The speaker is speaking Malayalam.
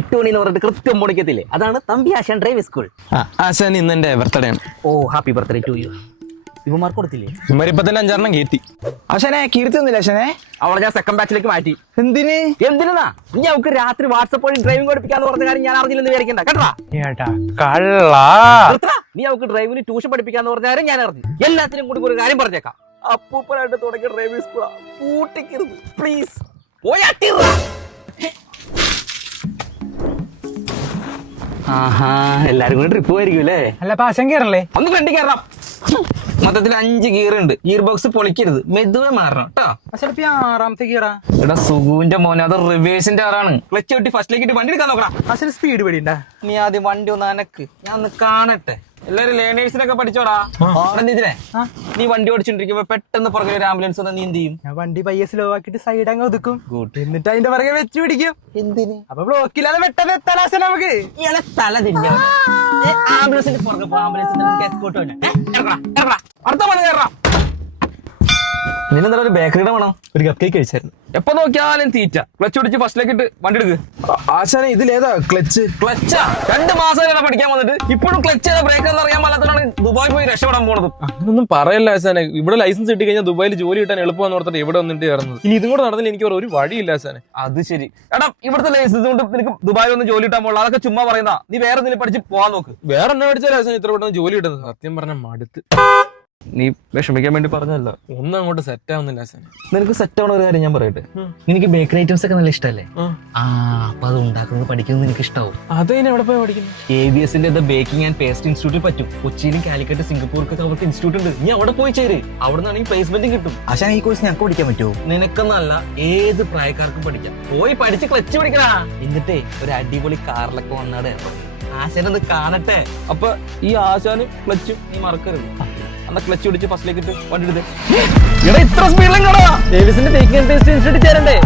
8 മണി എന്ന് പറഞ്ഞിട്ട് കൃത്യം പൊണിക്കത്തില്ലേ, അതാണ് തമ്പി ആശാൻ ഡ്രൈവിംഗ് സ്കൂൾ. ആശാൻ ഇന്ന് എന്റെ ബർത്ത്ഡേ ആണ്. ഓ ഹാപ്പി ബർത്ത്ഡേ ടു യു. ഇവന്മാർക്ക് കൊടുത്തില്ലേ? ഇവരിപ്പോ തന്നെ 5 കയറ്റി. ആശാനെ കീർത്തി ഒന്നുമില്ല ആശാനെ. അവളെ ഞാൻ സെക്കൻഡ് ബാച്ചിലേക്ക് മാറ്റി. എന്തിന്? എന്തിനാ നീ അവൾക്ക് രാത്രി വാട്സപ്പ് വഴി ഡ്രൈവിംഗ് പഠിപ്പിക്കാന്ന് പറഞ്ഞ കാര്യം ഞാൻ അറിഞ്ഞില്ലെന്ന് വിചാരിക്കണ്ട കേട്ടാ. നീ അവൾക്ക് ഡ്രൈവിംഗ് ട്യൂഷൻ പഠിപ്പിക്കാന്ന് പറഞ്ഞ കാര്യം ഞാൻ അറിഞ്ഞു. എല്ലാത്തിനും കൂടി ഒരു കാര്യം പറഞ്ഞേക്കാം, അപ്പൂപ്പനായിട്ട് തുടങ്ങിയ ഡ്രൈവിംഗ് സ്കൂളാ, പൂട്ടിക്കരുത് പ്ലീസ്. ആഹാ, എല്ലാരും കൂടി ട്രിപ്പ് പോയിരിക്കും അല്ലേ? അല്ല പാശം കയറല്ലേ? ഒന്ന് ഫ്രണ്ടിൽ കയറണം. മൊത്തത്തിൽ 5 ഗിയർ ഉണ്ട്. ഗിയർ ബോക്സ് പൊളിക്കരുത്, മെതുവെ മാറണം കേട്ടോ. 6ാമത്തെ ഗിയറാ. എടാ സുഖുവിന്റെ മോനെ, അത് റിവേഴ്സിന്റെ ആറാണ്. ക്ലച്ച് കിട്ടി ഫസ്റ്റിലേക്ക് വണ്ടി എടുക്കാൻ നോക്കണം. സ്പീഡ് പേടിണ്ടാ? നീ ആദ്യം വണ്ടി ഒന്ന് അനക്ക്, ഞാൻ ഒന്ന് കാണട്ടെ. എല്ലാരും ലേണേഴ്സിനൊക്കെ പഠിച്ചോടാ. ഇതിനെ നീ വണ്ടി ഓടിച്ചോണ്ടിരിക്കുമ്പോ പെട്ടെന്ന് പുറകെ ഒരു ആംബുലൻസ് വന്നാൽ നീ എന്ത് ചെയ്യും? ഞാൻ വണ്ടി പയ്യെ സ്ലോ ആക്കിട്ട് സൈഡ് അങ്ങ് ഒതുക്കും. എന്നിട്ട് അതിന്റെ പുറകെ വെച്ച് പിടിക്കും. എന്തിന്? അപ്പൊ ബ്ലോക്കില്ലാതെ പെട്ടെന്ന് എത്താലാശ നമുക്ക്. ഇയാളെ തല തിരിഞ്ഞ ആംബുലൻസിന്റെ പുറകെ പോ. ആംബുലൻസിന്റെ എസ്കോർട്ട് അടുത്ത പണി കയറാം. നിന്നെന്താ ഒരു ബേക്കറിയുടെ വേണം? ഒരു കപ്പ് കേക്ക് കഴിച്ചായിരുന്നു. എപ്പൊ നോക്കിയാലും തീറ്റ. ക്ലച്ച് പിടിച്ച് ഫസ്റ്റിലേക്ക് ഇട്ട് വണ്ടി എടുക്ക്. ആശാനെ ഇതിലേതാ ക്ലച്ച്? ക്ലച്ചാ? 2 മാസം പഠിക്കാൻ വന്നിട്ട് ഇപ്പോഴും ക്ലച്ച് ചെയ്ത ബ്രേക്ക് എന്ന് അറിയാൻ പാടാത്തതാണ് ദുബായ് പോയി രക്ഷപ്പെടാൻ പോണത്. അങ്ങനൊന്നും പറയല്ല ആശാനെ. ഇവിടെ ലൈസൻസ് കിട്ടി കഴിഞ്ഞാൽ ദുബായിൽ ജോലി കിട്ടാൻ എളുപ്പമെന്ന് ഓർത്തിട്ട് ഇവിടെ വന്നിട്ട് കയറുന്നത്. ഇനി ഇതും കൂടെ നടന്നില്ല എനിക്ക് ഒരു വഴിയില്ല ആശാനെ. അത് ശരി. എടാ ഇവിടുത്തെ ലൈസൻസ് കൊണ്ട് നിനക്ക് ദുബായിൽ ഒന്ന് ജോലി കിട്ടാൻ പോലുള്ള അതൊക്കെ ചുമ്മാ പറയുന്ന. നീ വേറെ എന്തെങ്കിലും പഠിച്ച് പോവാൻ നോക്ക്. വേറെ എന്നെ പഠിച്ചാൽ ആശാൻ ഇത്ര പെട്ടെന്ന് ജോലി കിട്ടുന്നത് സത്യം പറഞ്ഞ മടുത്ത്. നീ വിഷമിക്കാൻ വേണ്ടി പറഞ്ഞല്ല, ഒന്നും അങ്ങോട്ട് സെറ്റ് ആവുന്നില്ല ആശാനെ. നിനക്ക് സെറ്റ് ആവണ ഒരു കാര്യം ഞാൻ പറയട്ടെ. നിനക്ക് ബേക്കറി ഐറ്റംസ് ഒക്കെ നല്ല ഇഷ്ടമല്ലേ? അപ്പൊ അത് ഉണ്ടാക്കുന്നത് പഠിക്കുന്നത് നിനക്ക് ഇഷ്ടാവും. അതിന് എവിടെ പോയി പഠിക്കുന്നു? ABSന്റെ ബേക്കിംഗ് ആൻഡ് പേസ്റ്റ് ഇൻസ്റ്റിറ്റ്യൂട്ടിൽ പറ്റും. കൊച്ചിയിലും കാലിക്കറ്റ് സിംഗപ്പൂർക്കൊക്കെ അവർക്ക് ഇൻസ്റ്റിറ്റ്യൂട്ട് ഉണ്ട്. നീ അവിടെ പോയി ചേര്, അവിടെ നിന്നാണെങ്കിൽ പ്ലേസ്മെന്റും കിട്ടും. ആശാൻ ഈ കോഴ്സ് ഞങ്ങൾക്ക് പഠിക്കാൻ പറ്റുമോ? നിനക്കെന്നല്ല ഏത് പ്രായക്കാർക്കും പഠിക്കാം. പോയി പഠിച്ച് ക്ലച്ച് പിടിക്കണ. എന്നിട്ടേ ഒരു അടിപൊളി കാറിലൊക്കെ വന്നാടെ ആശാനത് കാണട്ടെ. അപ്പൊ ഈ ആശാനും ക്ലച്ചും നീ മറക്കരുത്. അന്ന ക്ലച്ച് പിടിച്ച് ഫസ്റ്റിലേക്ക് ഇട്ട് വണ്ടി എടുത്തേ. ഇത്ര സ്പീഡിലും കാണാ. ബേക്കിംഗ് ആൻഡ് പേസ്റ്റ് ഇൻസ്റ്റിറ്റ്യൂട്ടിൽ ചേരണ്ടേ?